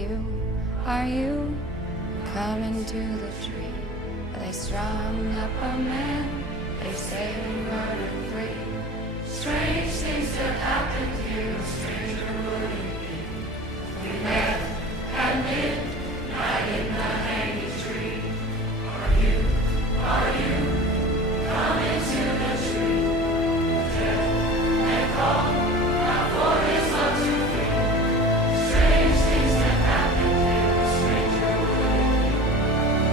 Are you coming to the tree? They strung up a man, they say we murdered